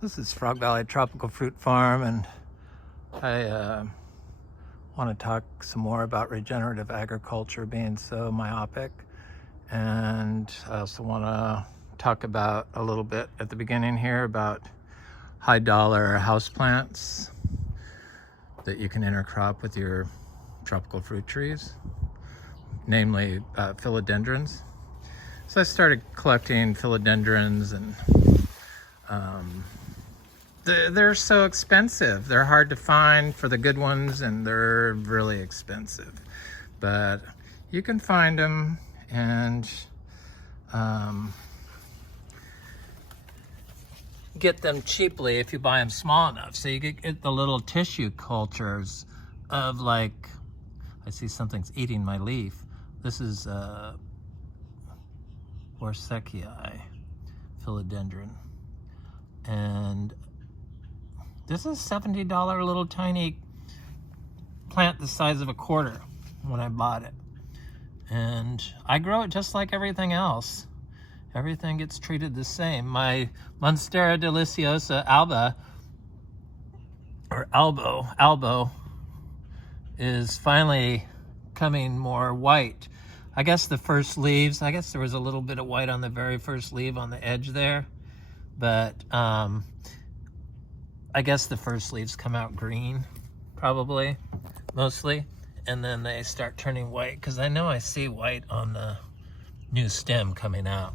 This is Frog Valley Tropical Fruit Farm, and I want to talk some more about regenerative agriculture being so myopic. And I also want to talk about a little bit at the beginning here about high dollar houseplants that you can intercrop with your tropical fruit trees, namely philodendrons. So I started collecting philodendrons, and they're so expensive. They're hard to find for the good ones, and they're really expensive. But you can find them, and get them cheaply if you buy them small enough. So you get the little tissue cultures of, like, I see something's eating my leaf. This is Forsythii philodendron, and this is $70 little tiny plant the size of a quarter when I bought it. And I grow it just like everything else. Everything gets treated the same. My Monstera deliciosa alba, or albo, is finally coming more white. I guess the first leaves, I guess there was a little bit of white on the very first leaf on the edge there, but I guess the first leaves come out green, probably, mostly, and then they start turning white, because I know I see white on the new stem coming out,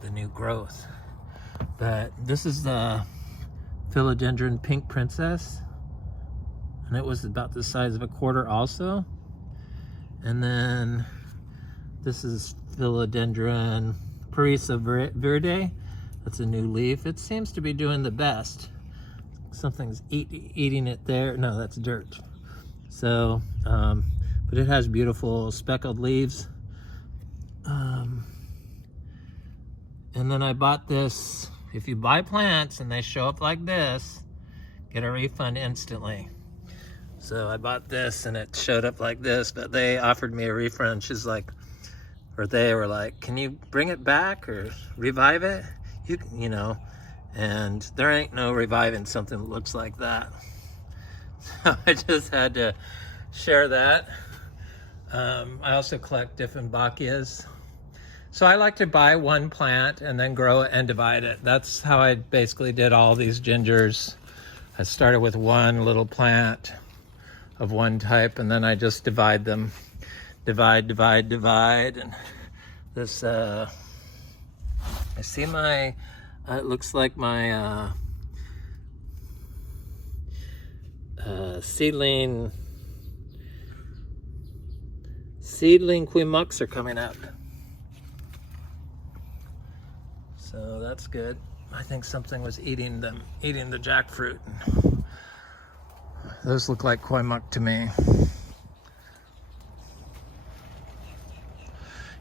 the new growth. But this is the philodendron pink princess, and it was about the size of a quarter also. And then this is philodendron Parisa verde. That's a new leaf. It seems to be doing the best. Something's eating it there. No, that's dirt. So, but it has beautiful speckled leaves. And then I bought this. If you buy plants and they show up like this, get a refund instantly. So I bought this and it showed up like this, but they offered me a refund. She's like, or they were like, can you bring it back or revive it? You know, and there ain't no reviving something that looks like that. So I just had to share that. I also collect Dieffenbachias. So I like to buy one plant and then grow it and divide it. That's how I basically did all these gingers. I started with one little plant of one type, and then I just divide them. Divide. And this, I see my, it looks like my seedling quimucks are coming up. So that's good. I think something was eating the jackfruit. Those look like koi muck to me.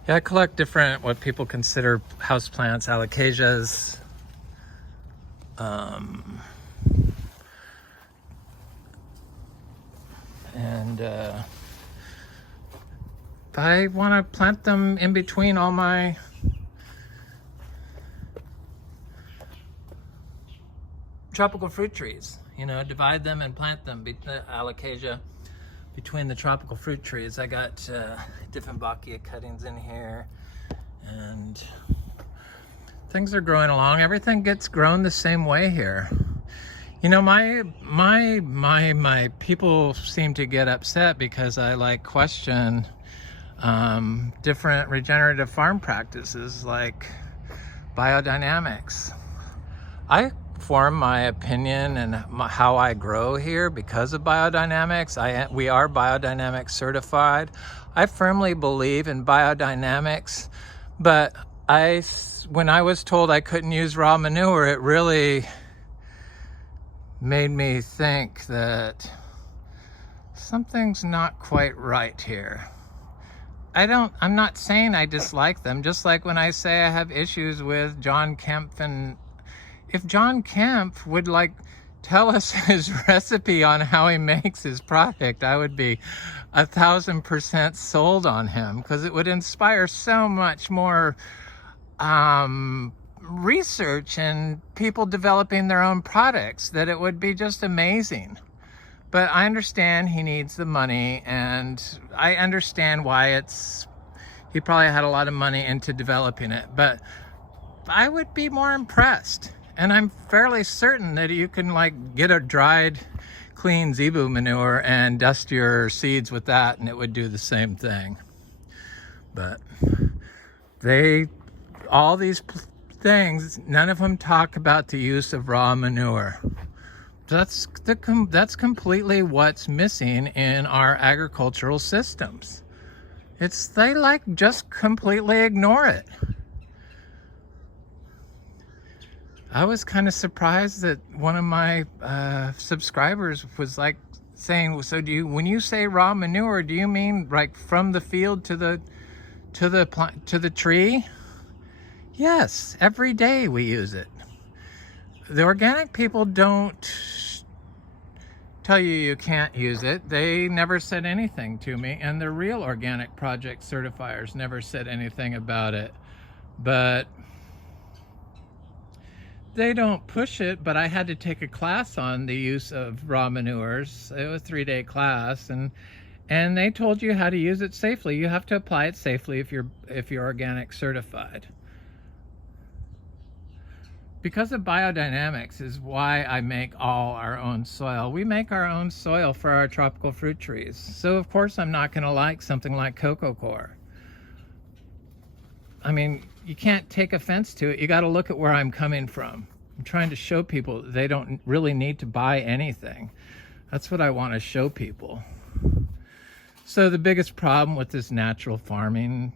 Yeah, I collect different, what people consider houseplants, alocasias. And if I want to plant them in between all my tropical fruit trees, you know, divide them and plant them, alocasia, between the tropical fruit trees. I got Dieffenbachia cuttings in here, and things are growing along. Everything gets grown the same way here. You know, my people seem to get upset because I question different regenerative farm practices like biodynamics. I form my opinion and how I grow here because of biodynamics. We are biodynamic certified. I firmly believe in biodynamics, but when I was told I couldn't use raw manure, it really made me think that something's not quite right here. I'm not saying I dislike them, just like when I say I have issues with John Kemp. And if John Kemp would tell us his recipe on how he makes his product, I would be 1,000% sold on him, because it would inspire so much more research and people developing their own products, that it would be just amazing. But I understand he needs the money, and I understand why he probably had a lot of money into developing it, but I would be more impressed. And I'm fairly certain that you can like get a dried, clean zebu manure and dust your seeds with that, and it would do the same thing. But all these things, none of them talk about the use of raw manure. That's completely what's missing in our agricultural systems. They like just completely ignore it. I was kind of surprised that one of my subscribers was like saying, so when you say raw manure, do you mean like from the field to the tree? Yes, every day we use it. The organic people don't tell you can't use it. They never said anything to me, and the real organic project certifiers never said anything about it. But they don't push it. But I had to take a class on the use of raw manures. It was a 3-day class, and they told you how to use it safely. You have to apply it safely if you're organic certified. Because of biodynamics is why I make all our own soil. We make our own soil for our tropical fruit trees. So of course I'm not going to like something like cocoa coir. I mean, you can't take offense to it. You got to look at where I'm coming from. I'm trying to show people they don't really need to buy anything. That's what I want to show people. So the biggest problem with this natural farming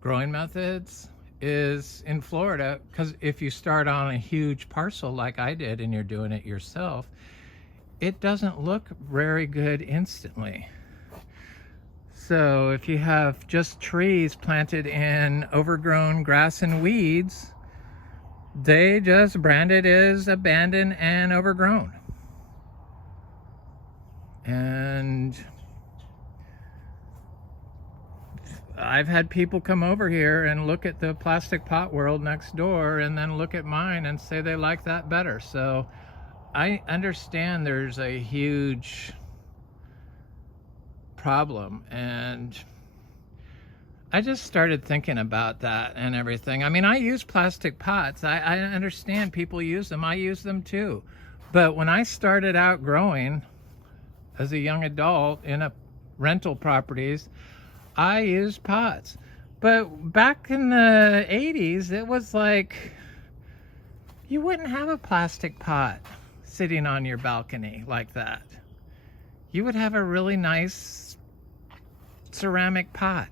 growing methods is in Florida, because if you start on a huge parcel like I did and you're doing it yourself, it doesn't look very good instantly. So if you have just trees planted in overgrown grass and weeds, they just brand it as abandoned and overgrown. And I've had people come over here and look at the plastic pot world next door and then look at mine and say they like that better. So I understand there's a huge problem, and I just started thinking about that and everything. I mean, I use plastic pots. I understand people use them. I use them too. But when I started out growing as a young adult in a rental properties, I used pots. But back in the 80s, it was like you wouldn't have a plastic pot sitting on your balcony like that. You would have a really nice ceramic pot.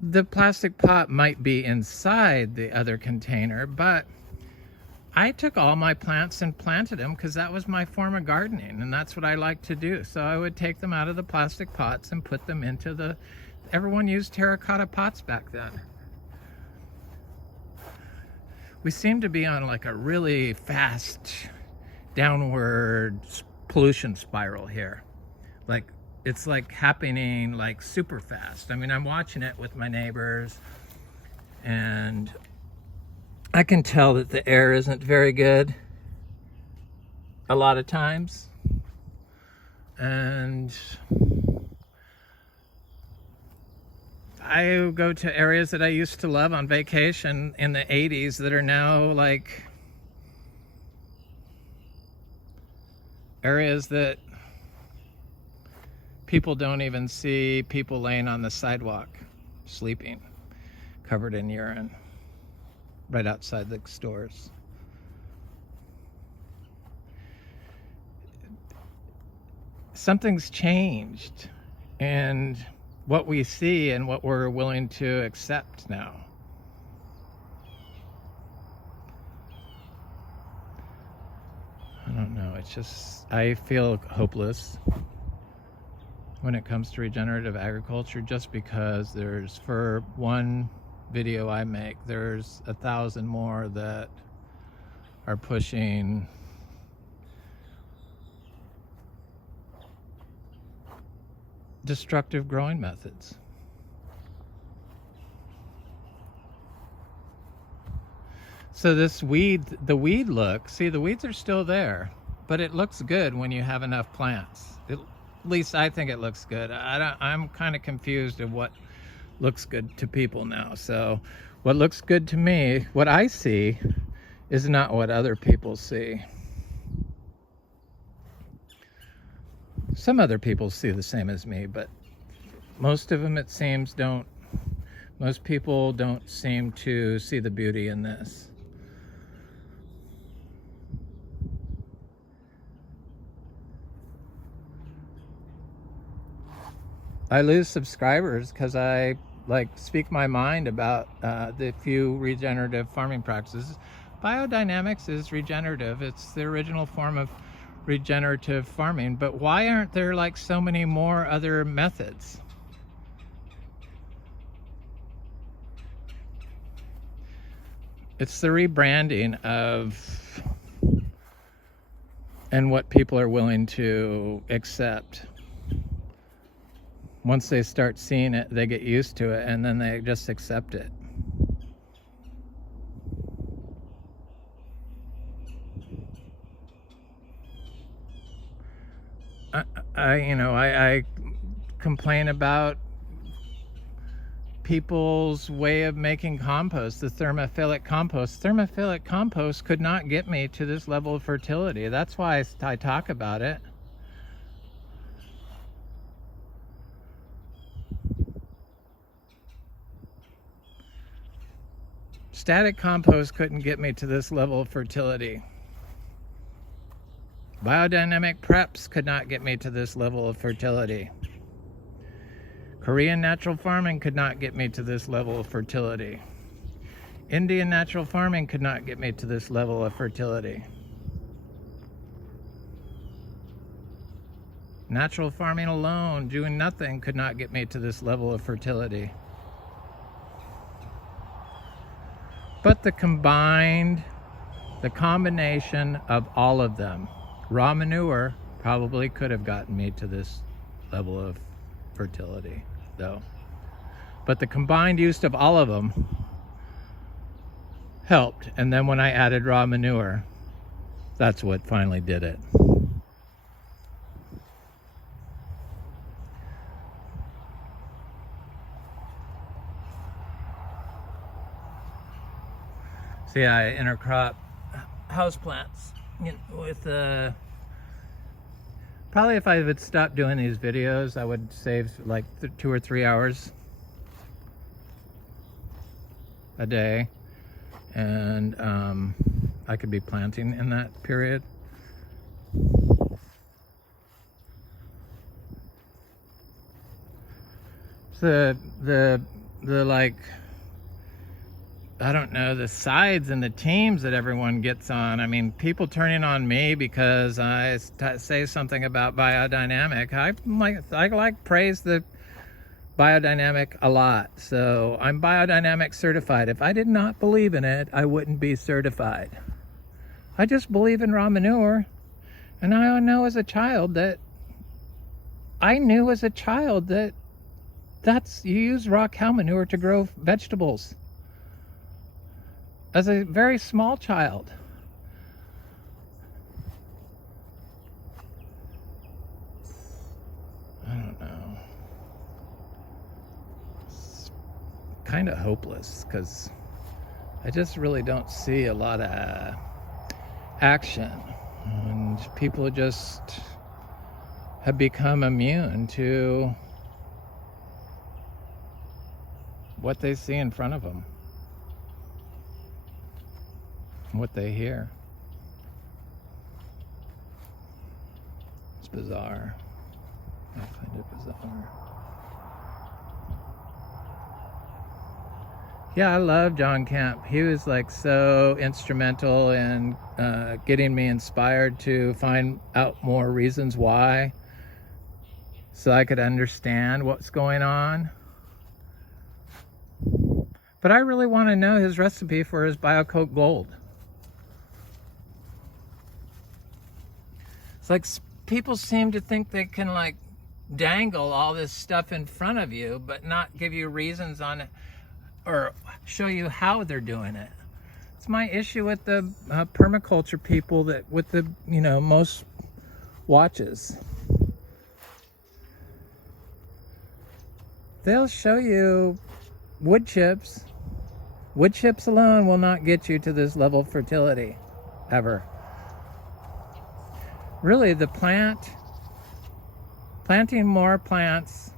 The plastic pot might be inside the other container, but I took all my plants and planted them because that was my form of gardening, and that's what I like to do. So I would take them out of the plastic pots and put them into everyone used terracotta pots back then. We seem to be on like a really fast downward pollution spiral here. Like it's like happening like super fast. I mean, I'm watching it with my neighbors, and I can tell that the air isn't very good a lot of times. And I go to areas that I used to love on vacation in the 80s that are now like areas that people don't even see people laying on the sidewalk, sleeping, covered in urine, right outside the stores. Something's changed in what we see and what we're willing to accept now. I don't know, it's just, I feel hopeless when it comes to regenerative agriculture, just because for one video I make, there's 1,000 more that are pushing . . . . . . . . . . . . . . . . . . . . . . . . . . . . . . . . . . . . . . . . . . . . . . . . . . . . . . . . . . destructive growing methods. So this weed, the weed look, see, the weeds are still there, but it looks good when you have enough plants. At least I think it looks good. I'm kind of confused of what looks good to people now. So what looks good to me, what I see, is not what other people see. Some other people see the same as me, but most of them, it seems, don't. Most people don't seem to see the beauty in this. I lose subscribers because I speak my mind about the few regenerative farming practices. Biodynamics is regenerative. It's the original form of regenerative farming, but why aren't there like so many more other methods? It's the rebranding of and what people are willing to accept. Once they start seeing it, they get used to it, and then they just accept it. I complain about people's way of making compost, the thermophilic compost. Thermophilic compost could not get me to this level of fertility. That's why I talk about it. Static compost couldn't get me to this level of fertility. Biodynamic preps could not get me to this level of fertility. Korean natural farming could not get me to this level of fertility. Indian natural farming could not get me to this level of fertility. Natural farming alone, doing nothing, could not get me to this level of fertility. But the combination of all of them, raw manure probably could have gotten me to this level of fertility, though. But the combined use of all of them helped. And then when I added raw manure, that's what finally did it. So yeah, I intercrop houseplants with probably if I would stop doing these videos, I would save like 2 or 3 hours a day, and I could be planting in that period. So the like, I don't know, the sides and the teams that everyone gets on. I mean, people turning on me because I say something about biodynamic. I praise the biodynamic a lot. So I'm biodynamic certified. If I did not believe in it, I wouldn't be certified. I just believe in raw manure. And I know as a child that you use raw cow manure to grow vegetables. As a very small child. I don't know. It's kind of hopeless because I just really don't see a lot of action. And people just have become immune to what they see in front of them. What they hear. It's bizarre. I find it bizarre. Yeah, I love John Kemp. He was like so instrumental in getting me inspired to find out more reasons why, so I could understand what's going on. But I really want to know his recipe for his BioCoat Gold. It's like people seem to think they can like dangle all this stuff in front of you, but not give you reasons on it or show you how they're doing it. It's my issue with the permaculture people that with the, you know, most watches. They'll show you wood chips. Wood chips alone will not get you to this level of fertility, ever. Really, the planting more plants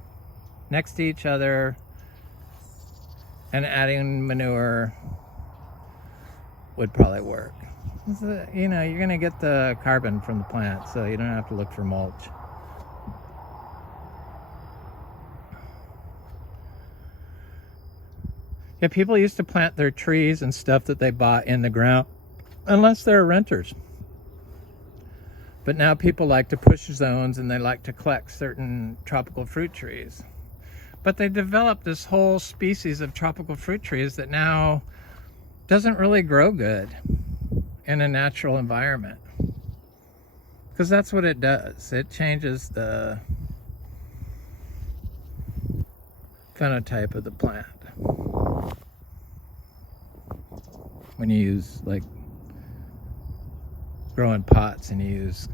next to each other and adding manure would probably work. You know, you're gonna get the carbon from the plant, so you don't have to look for mulch. Yeah, people used to plant their trees and stuff that they bought in the ground, unless they're renters. But now people like to push zones and they like to collect certain tropical fruit trees. But they developed this whole species of tropical fruit trees that now doesn't really grow good in a natural environment. Because that's what it does. It changes the phenotype of the plant. When you use, like, growing pots and you use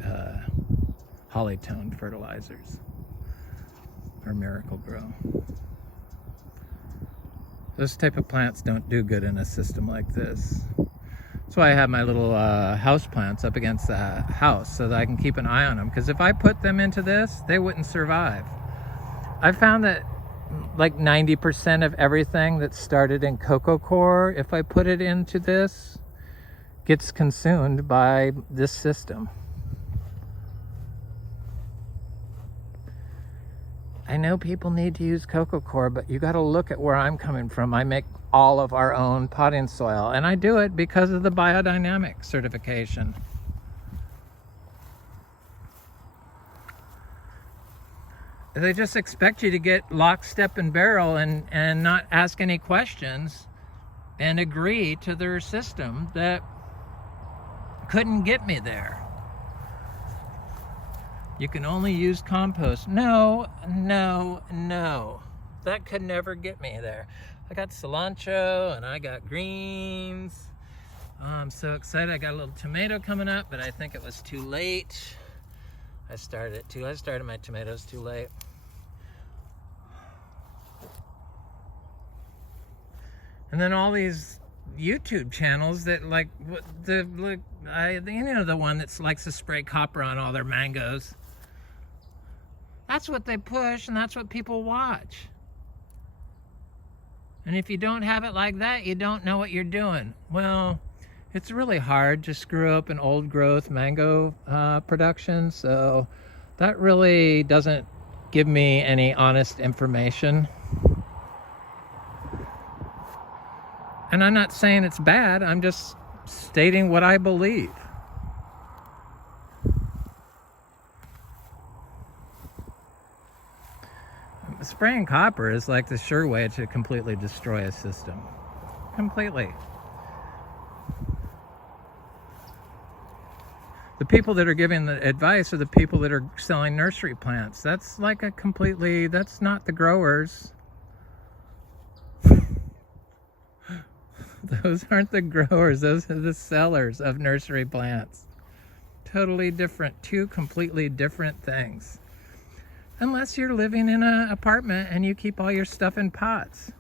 Hollytone fertilizers or Miracle Grow. Those type of plants don't do good in a system like this. That's why I have my little house plants up against the house so that I can keep an eye on them. Because if I put them into this, they wouldn't survive. I found that like 90% of everything that started in cocoa coir, if I put it into this, gets consumed by this system. I know people need to use cocoa coir, but you got to look at where I'm coming from. I make all of our own potting soil, and I do it because of the biodynamic certification. They just expect you to get lockstep and barrel and not ask any questions and agree to their system that couldn't get me there. You can only use compost. No, no, no. That could never get me there. I got cilantro and I got greens. Oh, I'm so excited. I got a little tomato coming up, but I think it was too late. I started my tomatoes too late. And then all these YouTube channels that like you know, the one that likes to spray copper on all their mangoes. That's what they push, and that's what people watch. And if you don't have it like that, you don't know what you're doing. Well, it's really hard to screw up an old growth mango production, so that really doesn't give me any honest information. And I'm not saying it's bad, I'm just stating what I believe. Spraying copper is like the sure way to completely destroy a system. Completely. The people that are giving the advice are the people that are selling nursery plants. That's like that's not the growers. Those aren't the growers, those are the sellers of nursery plants. Totally different, two completely different things. Unless you're living in an apartment and you keep all your stuff in pots.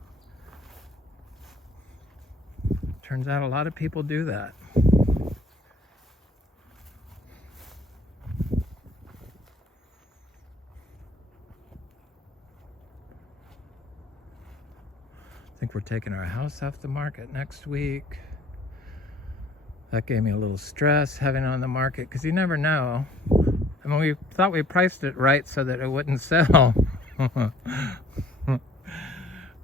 Turns out a lot of people do that. I think we're taking our house off the market next week. That gave me a little stress having it on the market because you never know. I mean, we thought we priced it right so that it wouldn't sell.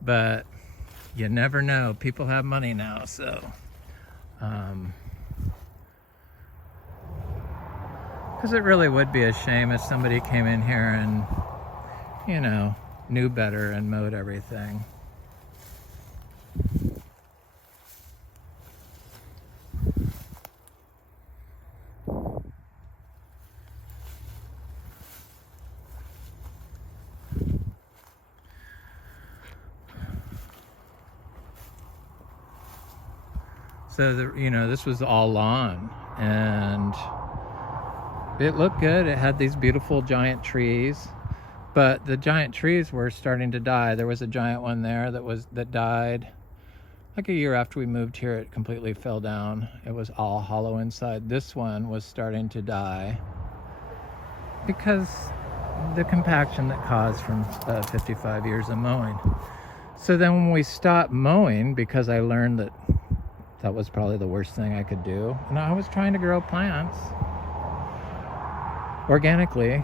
But you never know. People have money now, so. Because it really would be a shame if somebody came in here and, you know, knew better and mowed everything. So, this was all lawn, and it looked good. It had these beautiful giant trees, but the giant trees were starting to die. There was a giant one there that died. Like a year after we moved here, it completely fell down. It was all hollow inside. This one was starting to die because the compaction that caused from 55 years of mowing. So then when we stopped mowing, because I learned that was probably the worst thing I could do, and I was trying to grow plants organically,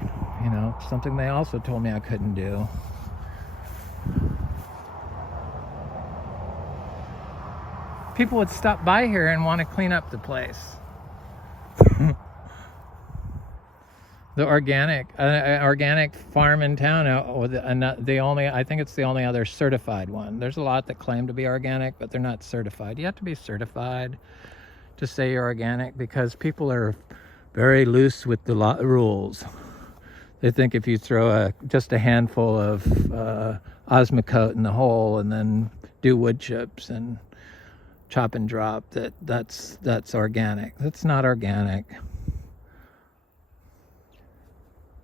something they also told me I couldn't do. People would stop by here and want to clean up the place. The organic farm in town, I think it's the only other certified one. There's a lot that claim to be organic, but they're not certified. You have to be certified to say you're organic, because people are very loose with the rules. They think if you throw just a handful of Osmocote in the hole and then do wood chips and chop and drop, that's organic. That's not organic.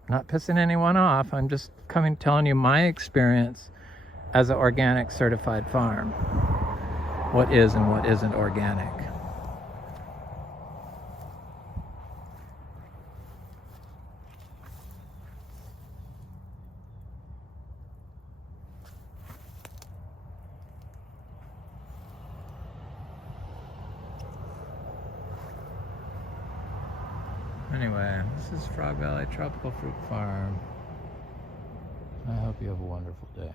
Not pissing anyone off. I'm just telling you my experience as an organic certified farm. What is and what isn't organic. Anyway, this is Frog Valley Tropical Fruit Farm. I hope you have a wonderful day.